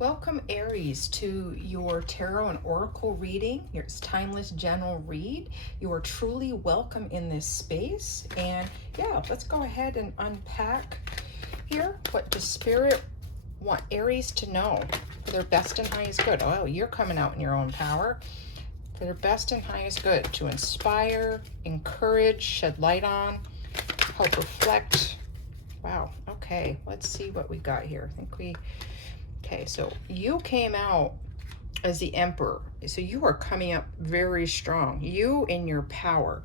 Welcome, Aries, to your tarot and oracle reading, your timeless general read. You are truly welcome in this space. And yeah, let's go ahead and unpack here. What does Spirit want Aries to know for their best and highest good? Oh, you're coming out in your own power. For their best and highest good, to inspire, encourage, shed light on, help reflect. Wow, okay, let's see what we got here. Okay, so you came out as the Emperor. So you are coming up very strong. You in your power.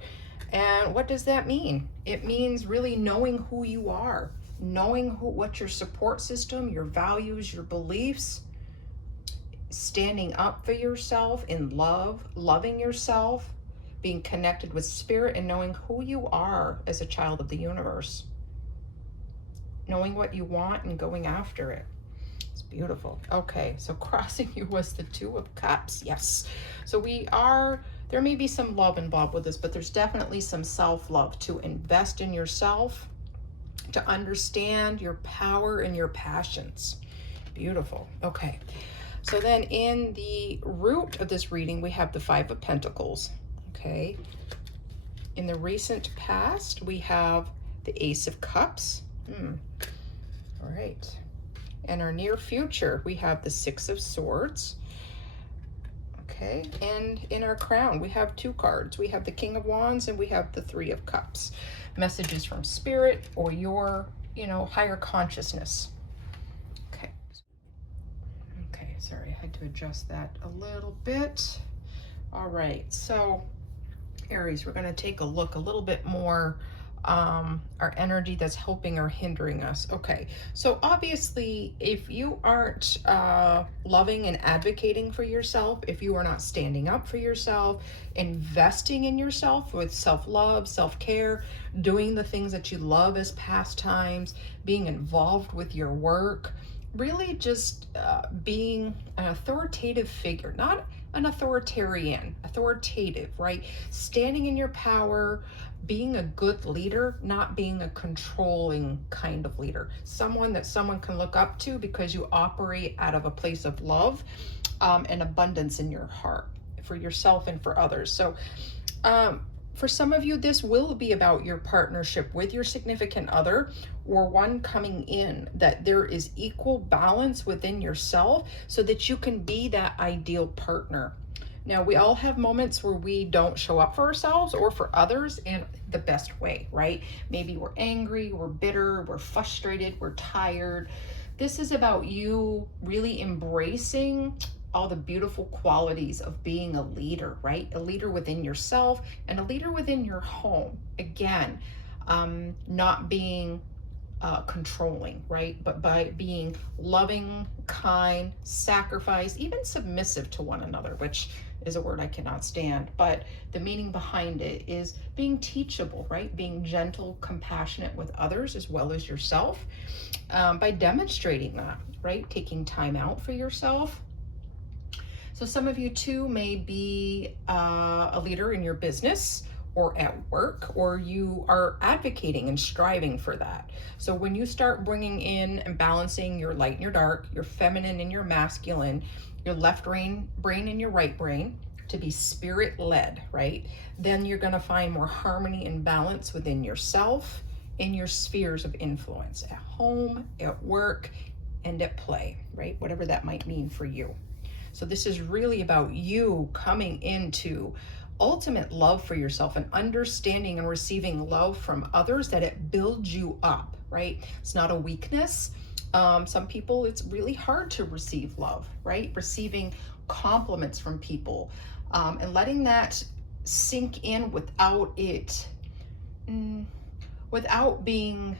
And what does that mean? It means really knowing who you are, knowing what your support system, your values, your beliefs, standing up for yourself in love, loving yourself, being connected with spirit, and knowing who you are as a child of the universe. Knowing what you want and going after it. Beautiful. Okay, so crossing you was the Two of Cups. Yes. So there may be some love involved with this, but there's definitely some self-love to invest in yourself, to understand your power and your passions. Beautiful. Okay. So then in the root of this reading, we have the Five of Pentacles. Okay. In the recent past, we have the Ace of Cups. All right. In our near future, we have the Six of Swords. Okay, and in our crown, we have two cards. We have the King of Wands and we have the Three of Cups. Messages from Spirit or your, higher consciousness. Okay. Okay, sorry, I had to adjust that a little bit. All right, so Aries, we're going to take a look a little bit more our energy that's helping or hindering us. Okay, so obviously if you aren't loving and advocating for yourself, if you are not standing up for yourself, investing in yourself with self-love, self-care, doing the things that you love as pastimes, being involved with your work, really just being an authoritative figure, not an authoritarian, authoritative, right? Standing in your power, being a good leader, not being a controlling kind of leader. Someone that someone can look up to because you operate out of a place of love and abundance in your heart for yourself and for others. So for some of you, this will be about your partnership with your significant other or one coming in, that there is equal balance within yourself so that you can be that ideal partner. Now, we all have moments where we don't show up for ourselves or for others in the best way, right? Maybe we're angry, we're bitter, we're frustrated, we're tired. This is about you really embracing all the beautiful qualities of being a leader, right? A leader within yourself and a leader within your home. Again, not being controlling, right? But by being loving, kind, sacrifice, even submissive to one another, which is a word I cannot stand. But the meaning behind it is being teachable, right? Being gentle, compassionate with others as well as yourself, by demonstrating that, right? Taking time out for yourself. So some of you too may be a leader in your business or at work, or you are advocating and striving for that. So when you start bringing in and balancing your light and your dark, your feminine and your masculine, your left brain and your right brain to be spirit led, right? Then you're going to find more harmony and balance within yourself in your spheres of influence, at home, at work, and at play, right? Whatever that might mean for you. So this is really about you coming into ultimate love for yourself and understanding and receiving love from others, that it builds you up, right? It's not a weakness. Some people, it's really hard to receive love, right? Receiving compliments from people and letting that sink in without being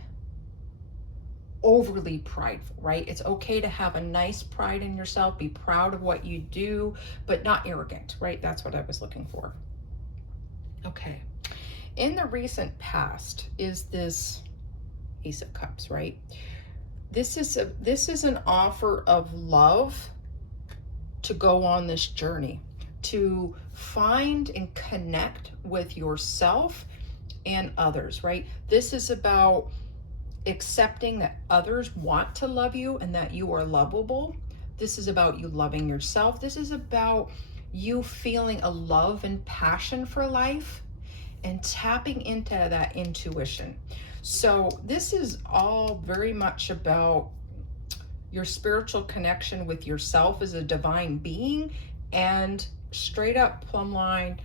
overly prideful, right? It's okay to have a nice pride in yourself, be proud of what you do, but not arrogant, right? That's what I was looking for. Okay. In the recent past is this Ace of Cups, right? This is an offer of love to go on this journey, to find and connect with yourself and others, right? This is about accepting that others want to love you and that you are lovable, This is about you loving yourself. This is about you feeling a love and passion for life and tapping into that intuition. So this is all very much about your spiritual connection with yourself as a divine being, and straight up plumb line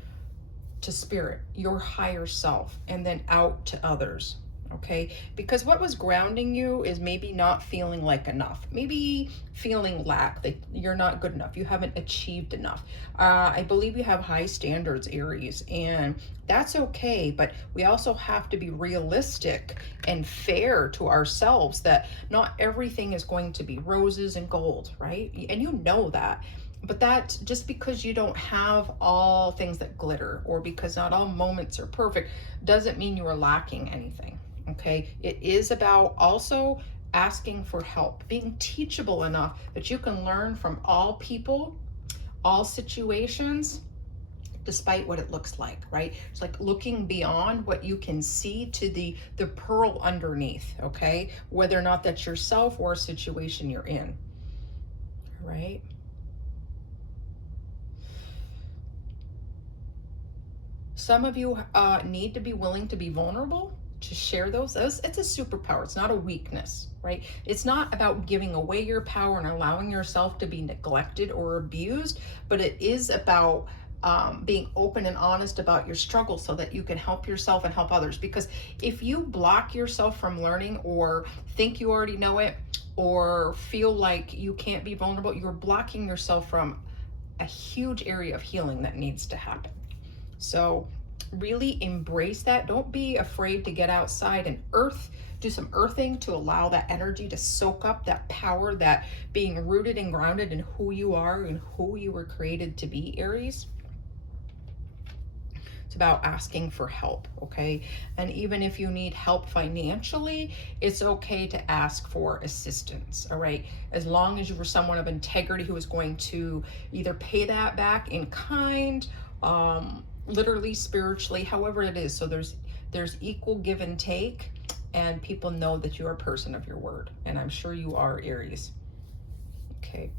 to spirit, your higher self, and then out to others. Okay, because what was grounding you is maybe not feeling like enough, maybe feeling lack, that you're not good enough, you haven't achieved enough. I believe you have high standards, Aries, and that's okay, but we also have to be realistic and fair to ourselves that not everything is going to be roses and gold, right? And you know that. But that, just because you don't have all things that glitter, or because not all moments are perfect, doesn't mean you are lacking anything. Okay, it is about also asking for help, being teachable enough that you can learn from all people, all situations, despite what it looks like, right? It's like looking beyond what you can see to the pearl underneath, okay? Whether or not that's yourself or a situation you're in, right? Some of you need to be willing to be vulnerable, to share those. It's a superpower. It's not a weakness, right? It's not about giving away your power and allowing yourself to be neglected or abused, but it is about being open and honest about your struggle so that you can help yourself and help others. Because if you block yourself from learning, or think you already know it, or feel like you can't be vulnerable, you're blocking yourself from a huge area of healing that needs to happen. So really embrace that. Don't be afraid to get outside and do some earthing to allow that energy to soak up that power, that being rooted and grounded in who you are and who you were created to be, Aries. It's about asking for help, okay? And even if you need help financially, it's okay to ask for assistance, all right? As long as you were someone of integrity who is going to either pay that back in kind, literally, spiritually, however it is. So there's equal give and take, and people know that you're a person of your word, and I'm sure you are, Aries. Okay,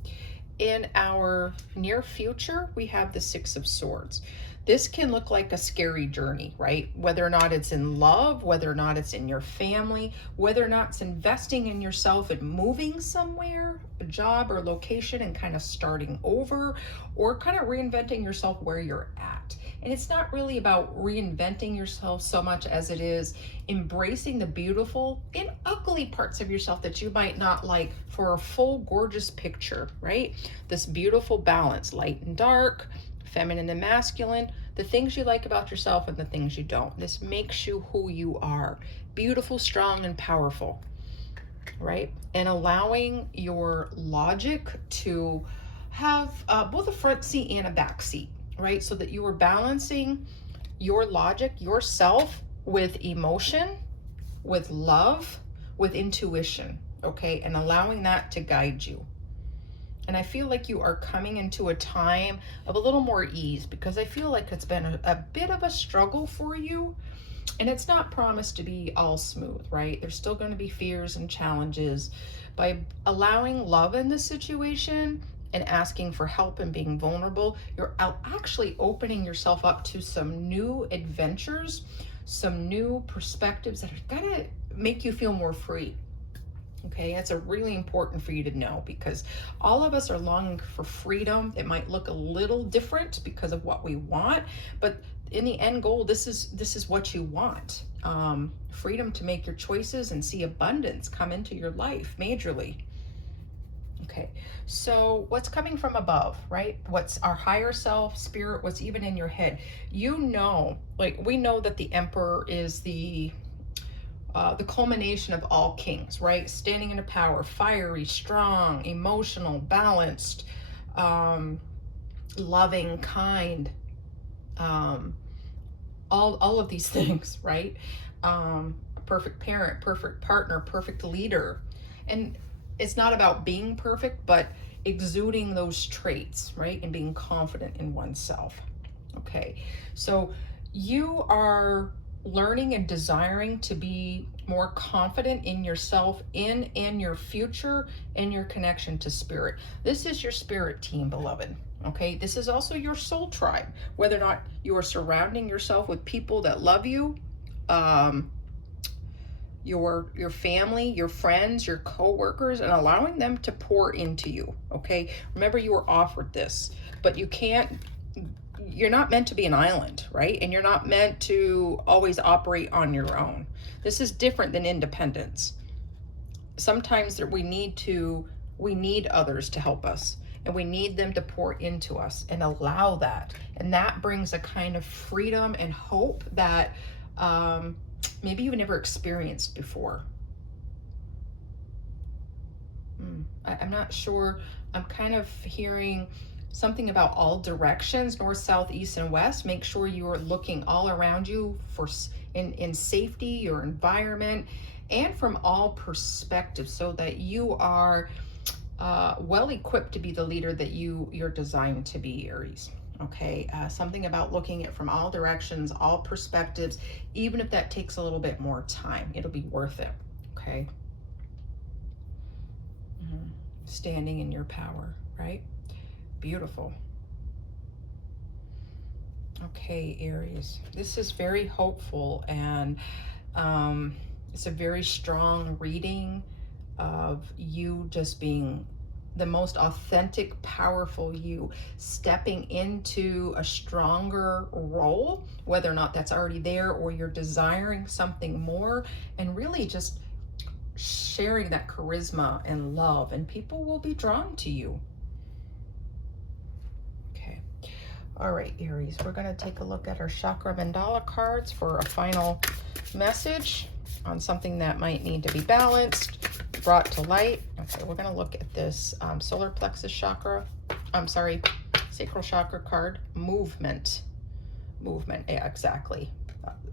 in our near future, we have the Six of Swords. This can look like a scary journey, right? Whether or not it's in love, whether or not it's in your family, whether or not it's investing in yourself and moving somewhere, a job or location, and kind of starting over, or kind of reinventing yourself where you're at. And it's not really about reinventing yourself so much as it is embracing the beautiful and ugly parts of yourself that you might not like, for a full, gorgeous picture, right? This beautiful balance, light and dark, feminine and masculine, the things you like about yourself and the things you don't. This makes you who you are, beautiful, strong, and powerful, right? And allowing your logic to have both a front seat and a back seat, right? So that you are balancing your logic, yourself, with emotion, with love, with intuition, okay? And allowing that to guide you. And I feel like you are coming into a time of a little more ease, because I feel like it's been a bit of a struggle for you. And it's not promised to be all smooth, right? There's still going to be fears and challenges. By allowing love in this situation and asking for help and being vulnerable, you're actually opening yourself up to some new adventures, some new perspectives that are going to make you feel more free. Okay, that's a really important for you to know, because all of us are longing for freedom. It might look a little different because of what we want, but in the end goal, this is what you want. Freedom to make your choices and see abundance come into your life majorly. Okay, so what's coming from above, right? What's our higher self, spirit, what's even in your head? You know, like we know that the Emperor is the culmination of all kings, right? Standing in a power, fiery, strong, emotional, balanced, loving, kind, all of these things, right? Perfect parent, perfect partner, perfect leader. And it's not about being perfect, but exuding those traits, right? And being confident in oneself. Okay, so you are learning and desiring to be more confident in yourself, in your future, in your connection to spirit. This is your spirit team, beloved. Okay, this is also your soul tribe. Whether or not you are surrounding yourself with people that love you, your family, your friends, your co-workers, and allowing them to pour into you. Okay, remember, you were offered this, but you're not meant to be an island, right? And you're not meant to always operate on your own. This is different than independence. Sometimes we need others to help us, and we need them to pour into us, and allow that. And that brings a kind of freedom and hope that maybe you've never experienced before. I'm not sure. I'm kind of hearing something about all directions, north, south, east, and west. Make sure you're looking all around you for in safety, your environment, and from all perspectives, so that you are well equipped to be the leader that you're designed to be, Aries. Okay, something about looking at from all directions, all perspectives, even if that takes a little bit more time, it'll be worth it. Okay. Standing in your power, right? Beautiful. Okay, Aries, this is very hopeful, and it's a very strong reading of you just being the most authentic, powerful you, stepping into a stronger role, whether or not that's already there or you're desiring something more, and really just sharing that charisma and love, and people will be drawn to you. Okay. All right, Aries, we're going to take a look at our chakra mandala cards for a final message on something that might need to be balanced, brought to light. Okay, we're going to look at this solar plexus chakra. Sacral chakra card. Movement. Yeah, exactly.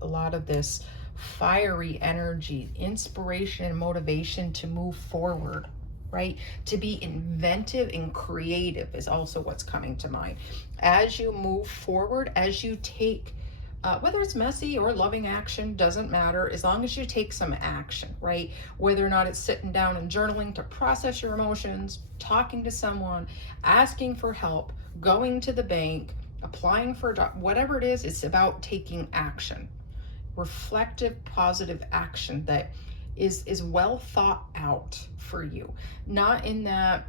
A lot of this fiery energy, inspiration and motivation to move forward, right? To be inventive and creative is also what's coming to mind. As you move forward, as you take whether it's messy or loving action, doesn't matter, as long as you take some action, right? Whether or not it's sitting down and journaling to process your emotions, talking to someone, asking for help, going to the bank, applying for a job, whatever it is, it's about taking action. Reflective, positive action that is well thought out for you. Not in that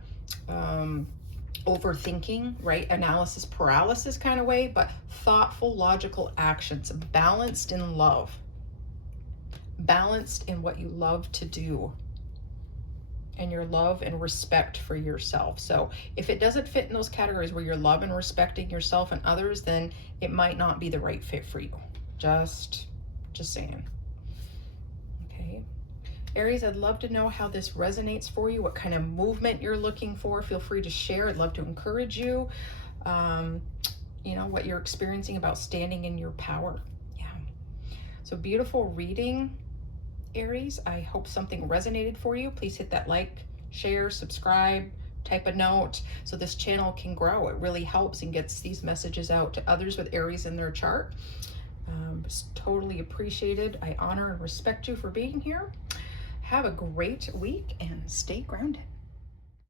overthinking, right? Analysis paralysis kind of way, but thoughtful, logical actions, balanced in love, balanced in what you love to do, and your love and respect for yourself. So if it doesn't fit in those categories where you're loving and respecting yourself and others, then it might not be the right fit for you. Just saying. Okay. Aries, I'd love to know how this resonates for you, what kind of movement you're looking for. Feel free to share. I'd love to encourage you. You know, what you're experiencing about standing in your power. Yeah. So beautiful reading, Aries. I hope something resonated for you. Please hit that like, share, subscribe, type a note so this channel can grow. It really helps and gets these messages out to others with Aries in their chart. It's totally appreciated. I honor and respect you for being here. Have a great week and stay grounded.